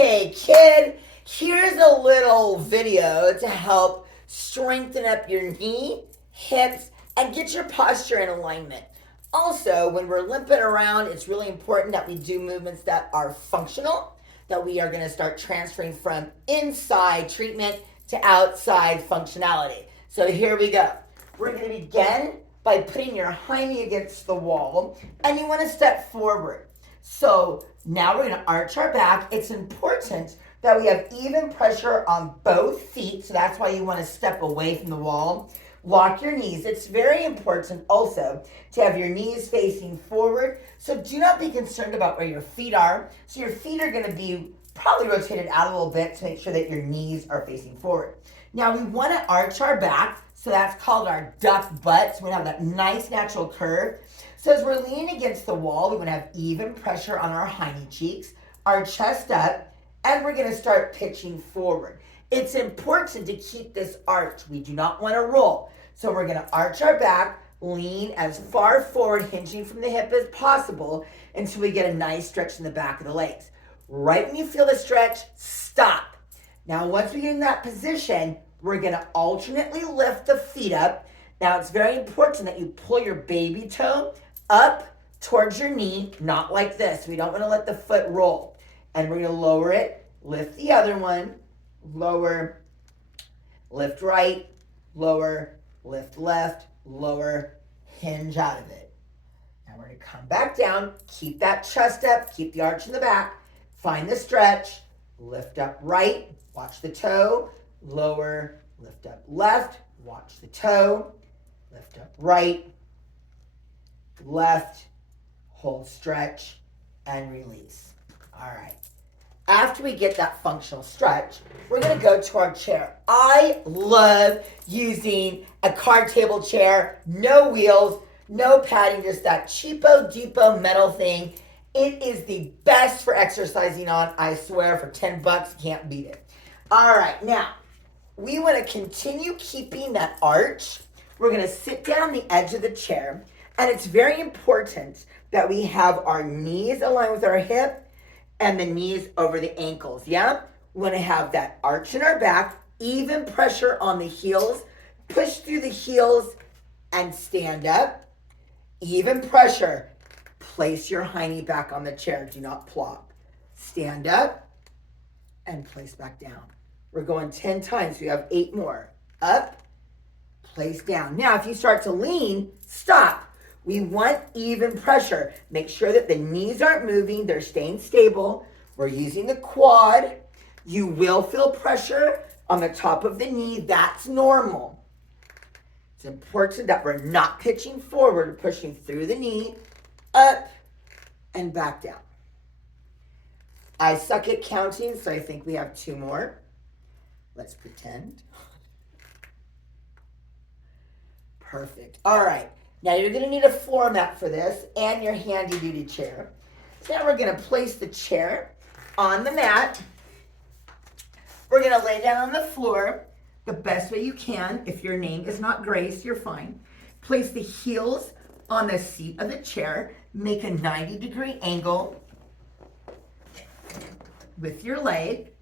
Okay, kid, here's a little video to help strengthen up your knee, hips, and get your posture in alignment. Also, when we're limping around, it's really important that we do movements that are functional, that we are going to start transferring from inside treatment to outside functionality. So here we go. We're going to begin by putting your hind knee against the wall, and you want to step forward. So now we're going to arch our back. It's important that we have even pressure on both feet, so that's why you want to step away from the wall. Lock your knees. It's very important also to have your knees facing forward. So do not be concerned about where your feet are. So your feet are going to be probably rotated out a little bit to make sure that your knees are facing forward. Now we want to arch our back. So that's called our duck butt. So we have that nice natural curve. So as we're leaning against the wall, we want to have even pressure on our hiney cheeks, our chest up, and we're going to start pitching forward. It's important to keep this arch. We do not want to roll. So we're going to arch our back, lean as far forward, hinging from the hip as possible until we get a nice stretch in the back of the legs. Right when you feel the stretch, stop. Now, once we get in that position, we're going to alternately lift the feet up. Now, it's very important that you pull your baby toe up towards your knee, not like this. We don't want to let the foot roll. And we're going to lower it, lift the other one, lower, lift right, lower, lift left, lower, hinge out of it. Now we're going to come back down, keep that chest up, keep the arch in the back, find the stretch, lift up right, watch the toe, lower, lift up left, watch the toe, lift up right, left, hold stretch, and release. All right. After we get that functional stretch, we're going to go to our chair. I love using a card table chair, no wheels, no padding, just that cheapo, deepo metal thing. It is the best for exercising on, I swear, for 10 bucks, can't beat it. All right, now, we want to continue keeping that arch. We're going to sit down the edge of the chair, and it's very important that we have our knees aligned with our hip and the knees over the ankles, yeah? We want to have that arch in our back, even pressure on the heels, push through the heels and stand up. Even pressure, place your hiney back on the chair, do not plop. Stand up and place back down. We're going 10 times, we have 8 more. Up, place down. Now, if you start to lean, stop. We want even pressure. Make sure that the knees aren't moving, they're staying stable. We're using the quad. You will feel pressure on the top of the knee. That's normal. It's important that we're not pitching forward, pushing through the knee, up, and back down. I suck at counting, so I think we have 2 more. Let's pretend. Perfect. All right. Now you're going to need a floor mat for this and your handy duty chair. So now we're going to place the chair on the mat. We're going to lay down on the floor the best way you can. If your name is not Grace, you're fine. Place the heels on the seat of the chair. Make a 90-degree angle with your leg.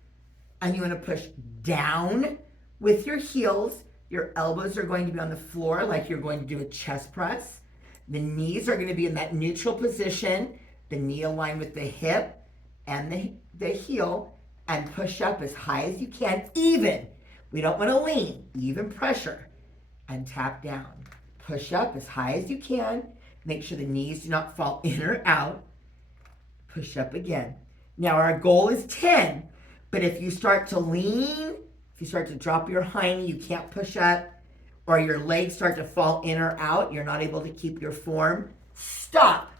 And you want to push down with your heels. Your elbows are going to be on the floor like you're going to do a chest press. The knees are going to be in that neutral position. The knee aligned with the hip and the heel. And push up as high as you can, even. We don't want to lean, even pressure. And tap down. Push up as high as you can. Make sure the knees do not fall in or out. Push up again. Now our goal is 10. But if you start to lean, if you start to drop your hiney, you can't push up, or your legs start to fall in or out, you're not able to keep your form, stop.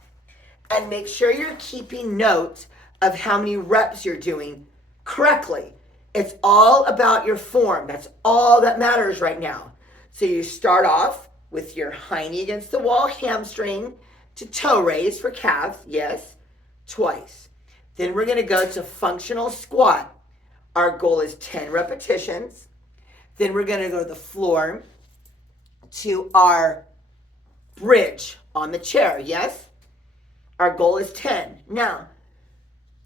And make sure you're keeping note of how many reps you're doing correctly. It's all about your form. That's all that matters right now. So you start off with your hiney against the wall, hamstring to toe raise for calves, yes, twice. Then we're going to go to functional squat. Our goal is 10 repetitions. Then we're going to go to the floor to our bridge on the chair, yes? Our goal is 10. Now,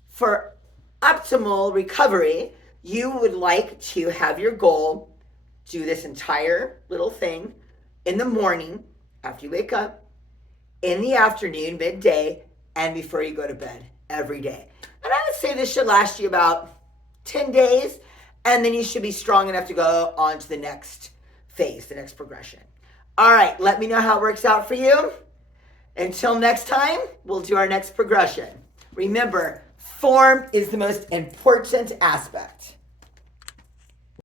for optimal recovery, you would like to have your goal do this entire little thing in the morning after you wake up, in the afternoon, midday, and before you go to bed every day. And I would say this should last you about 10 days, and then you should be strong enough to go on to the next phase, the next progression. All right, let me know how it works out for you. Until next time, we'll do our next progression. Remember, form is the most important aspect.